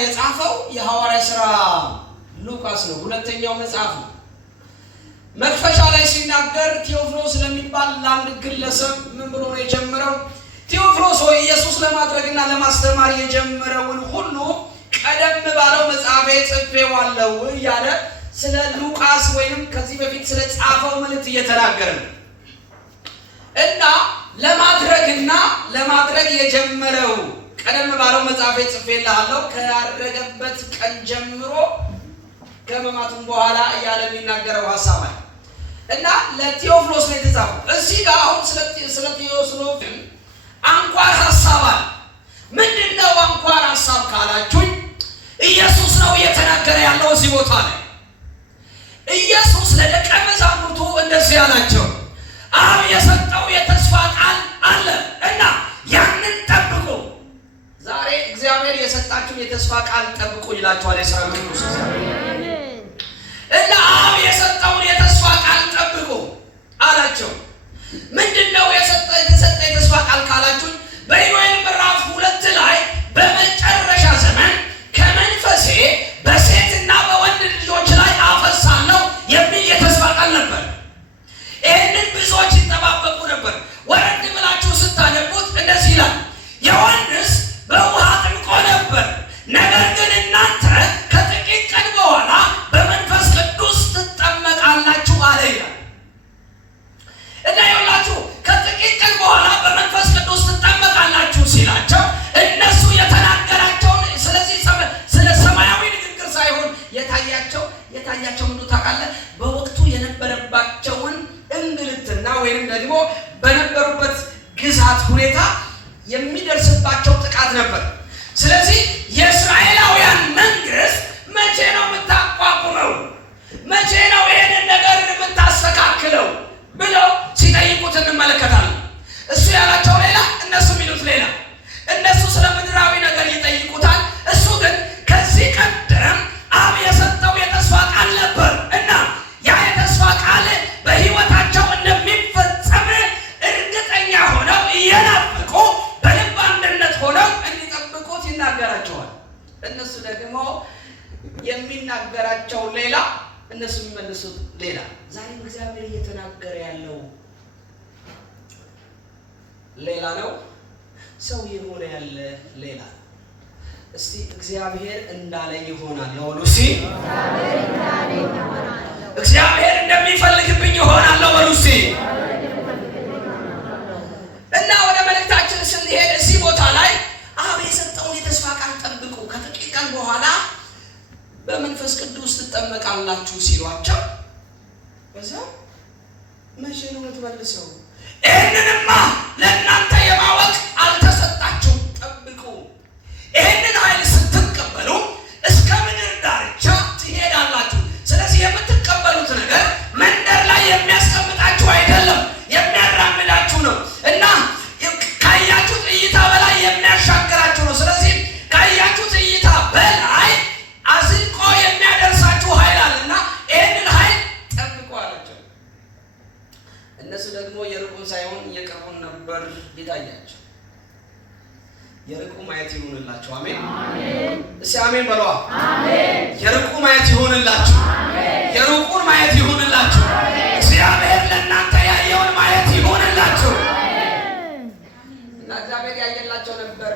የጻፈው የሐዋርያ ሥራ ሉቃስ ነው። ሁለተኛው መጽሐፍ ነው። መክፈሻ ላይ ሲናገር ቴዎፍሎስ ለሚባል ለአንድ ግለሰብ ምን ብሎ ነው የጀመረው? ቴዎፍሎስ ሆይ ኢየሱስ ለማድረግና ለማስተማር የጀመረውን ሁሉ ቀደም ባለው መጽሐፌ ጽፌዋለሁ እያለ ስለ ሉቃስ ወይንም ከዚህ በፊት ስለ ጻፈው መልእክት እየተናገረ ነው። እና ለማድረግ የጀመረው ቀደም ባለው መጽሐፌ ጽፌልሃለሁ ካረገበት ቀን ጀምሮ ከመማቱም በኋላ እያለ የሚናገረው ሐሳብ አለ። እና ለቴዎፍሎስ ነው የተጻፈው። እዚህ ጋር አሁን ስለ ቴዎፍሎስ አንኳር ሐሳብ አለ። ምንድነው አንኳር ሐሳብ ካላችሁኝ፣ ኢየሱስ ነው እየተናገረ ያለው እዚህ ቦታ ላይ። ኢየሱስ ለደቀ መዛሙርቱ እንደዚህ ያላቸው፣ አብ የሰጠው የተስፋ ቃል አለ እና ያንን ጠብቁ። ዛሬ እግዚአብሔር የሰጣችሁን የተስፋ ቃል ጠብቁ ይላችኋል የሰራዊት ቅዱስ እና አብ የሰጠውን የተስፋ ቃል ጠብቁ አላቸው። ምንድነው የተሰጠ የተስፋ ቃል ካላችሁኝ፣ በዮኤል ምዕራፍ 2 ላይ በመጨረሻ ዘመን ከመንፈሴ በሴትና በወንድ ልጆች ላይ አፈሳለሁ የሚል የተስፋ ቃል ነበር። ይህንን ብዙዎች ይጠባበቁ ነበር። ወረድ ብላችሁ ስታነቡት እንደዚህ ይላል፣ ዮሐንስ በውሃ አጥምቆ ነበር፣ ነገር ግን እናንተ ከጥቂት ቀን በኋላ በመንፈስ ቅዱስ ትጠመቃላችሁ አለ ይላል። እና ይኸውላችሁ ከጥቂት ቀን በኋላ በመንፈስ ቅዱስ ትጠመቃላችሁ ሲላቸው እነሱ የተናገራቸውን ስለ ሰማያዊ ንግግር ሳይሆን የታያቸው ምንድን ታውቃለህ? በወቅቱ የነበረባቸውን እንግልትና ወይም ደግሞ በነበሩበት ግዛት ሁኔታ የሚደርስባቸው ጥቃት ነበር። ስለዚህ የእስራኤላውያን መንግስት መቼ ነው የምታቋቁመው? መቼ ነው ይሄንን ነገር የምታስተካክለው ብለው ሲጠይቁት እንመለከታለን። እሱ ያላቸው ሌላ፣ እነሱ የሚሉት ሌላ። እነሱ ስለ ምድራዊ ነገር ይጠይቁታል። እሱ ግን ከዚህ ቀደም አብ የሰጠው የተስፋ ቃል ነበር እና ያ የተስፋ ቃል በሕይወታቸው እንደሚፈጸም እርግጠኛ ሆነው እየናፈቁ በልብ አንድነት ሆነው እንዲጠብቁት ይናገራቸዋል። እነሱ ደግሞ የሚናገራቸው ሌላ፣ እነሱ የሚመልሱት ሌላ። ዛሬም እግዚአብሔር እየተናገረ ያለው ሌላ ነው፣ ሰው የሆነ ያለ ሌላ። እስቲ እግዚአብሔር እንዳለ ይሆናል ለወሉ ሲ እግዚአብሔር እንደሚፈልግብኝ ይሆናል ለወሉ ሲ እና ወደ መልእክታችን ስንሄድ እዚህ ቦታ ላይ አብ የሰጠውን የተስፋ ቃል ጠብቁ፣ ከጥቂት ቀን በኋላ በመንፈስ ቅዱስ ትጠመቃላችሁ ሲሏቸው፣ በዛ መቼ ነው የምትመልሰው? ይህንንማ ለእናንተ የማወቅ አልተሰጣችሁም፣ ጠብቁ። ይህንን ኃይል ስትቀበሉ እስከ ምድር ዳርቻ ትሄዳላችሁ። ስለዚህ የምትቀበሉት ነገር መንደር ላይ የሚያስቀምጣችሁ አይደለም፣ የሚያራምዳችሁ ነው እና ካያችሁት እይታ በላይ የሚያሻግራችሁ ነው። ስለዚህ ካያችሁት እይታ በላይ አዝልቆ የሚያደርሳችሁ ኃይል አለና ይህንን ኃይል ጠብቁ አላቸው። እነሱ ደግሞ የሩቁን ሳይሆን የቅርቡን ነበር የታያቸው። የሩቁ ማየት ይሁንላችሁ። አሜን አሜን። እስቲ አሜን በሏ። አሜን። የሩቁ ማየት ይሁንላችሁ። አሜን። የሩቁን ማየት ይሁንላችሁ። አሜን። እግዚአብሔር ለእናንተ ያየውን ማየት ይሁንላችሁ። አሜን። እና እግዚአብሔር ያየላቸው ነበር።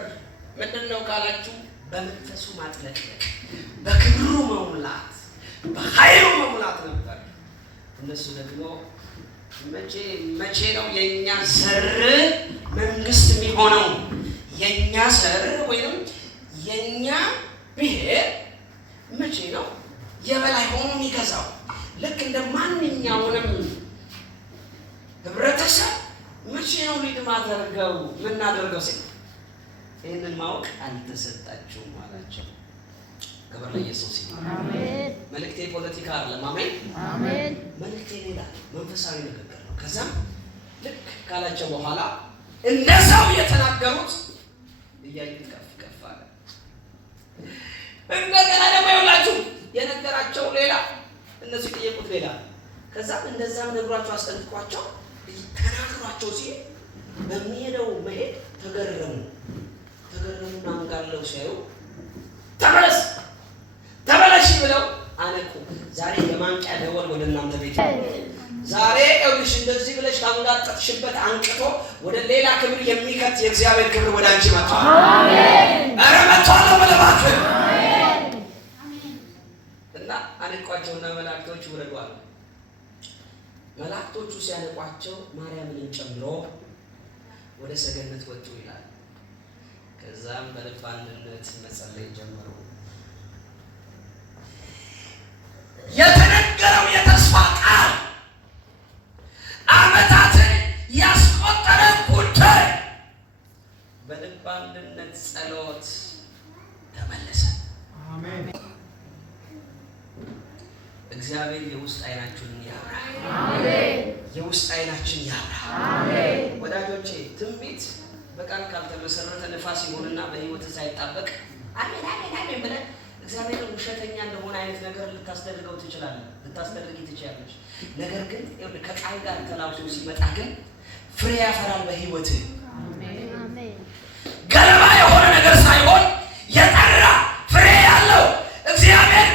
ምንድነው ካላችሁ፣ በመንፈሱ ማጥለቅለቅ፣ በክብሩ መሙላት፣ በኃይሉ መሙላት ነበር። እነሱ ደግሞ መቼ ነው የኛ ዘር መንግስት የሚሆነው? የኛ ዘር ወይም የኛ ብሔር መቼ ነው የበላይ ሆኖ የሚገዛው? ልክ እንደ ማንኛውንም ህብረተሰብ መቼ ነው ሊድ ምናደርገው ሲል ይህንን ማወቅ አልተሰጣችሁም አላቸው። ክብር ለኢየሱስ ይሁን። አሜን። መልእክቴ ፖለቲካ አይደለም። አሜን አሜን። መልእክቴ ሌላ መንፈሳዊ ንግግር ነው። ከዛም ልክ ካላቸው በኋላ እንደዛው የተናገሩት እያዩት ከፍ አለ። እንደገና ደግሞ ይኸውላችሁ የነገራቸው ሌላ፣ እነሱ የጠየቁት ሌላ። ከዛም እንደዛም ነግሯቸው አስጠንቅቋቸው ተናግሯቸው ሲል በሚሄደው መሄድ ተገረሙና አንጋለው ሲያዩ ተመለስ ተመለሽ ብለው አነቁ። ዛሬ የማንቂያ ደወል ወደ እናንተ ቤት ዛሬ እውልሽ እንደዚህ ብለሽ ታንጋጠጥሽበት አንቅቶ ወደ ሌላ ክብር የሚከት የእግዚአብሔር ክብር ወደ አንቺ መጥቷል። አሜን። ኧረ መጥቷል በለባት። አሜን። እና አነቋቸውና መላእክቶቹ ወረዷል። መላእክቶቹ ሲያነቋቸው ማርያምን ጨምሮ ወደ ሰገነት ወጡ ይላል። ከዛም በልብ አንድነት መጸለይ ጀመሩ። የተነገረው የተስፋ ቃል ዓመታትን ያስቆጠረ ጉዳይ በልብ አንድነት ጸሎት ተመለሰ። አሜን። እግዚአብሔር የውስጥ አይናችሁን ያብራ። አሜን። የውስጥ አይናችን ያብራ። አሜን። ወዳጆቼ ትንቢት በቃል ካልተመሰረተ ንፋስ ይሆንና በህይወት ሳይጣበቅ አሜን አሜን አሜን ብለህ እግዚአብሔር ውሸተኛ እንደሆነ አይነት ነገር ልታስደርገው ትችላለህ፣ ልታስደርጊ ትችላለች። ነገር ግን ከቃል ጋር ተላብሶ ሲመጣ ግን ፍሬ ያፈራል በህይወት። አሜን አሜን። ገለባ የሆነ ነገር ሳይሆን የጠራ ፍሬ ያለው እግዚአብሔር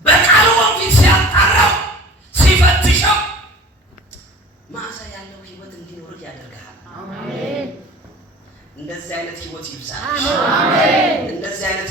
በቃሉ ወንፊት ሲያጣራው ሲፈትሸው ማዕዛ ያለው ህይወት እንዲኖር ያደርጋል። አሜን። እንደዚህ አይነት ህይወት ይብዛል። አሜን። እንደዚህ አይነት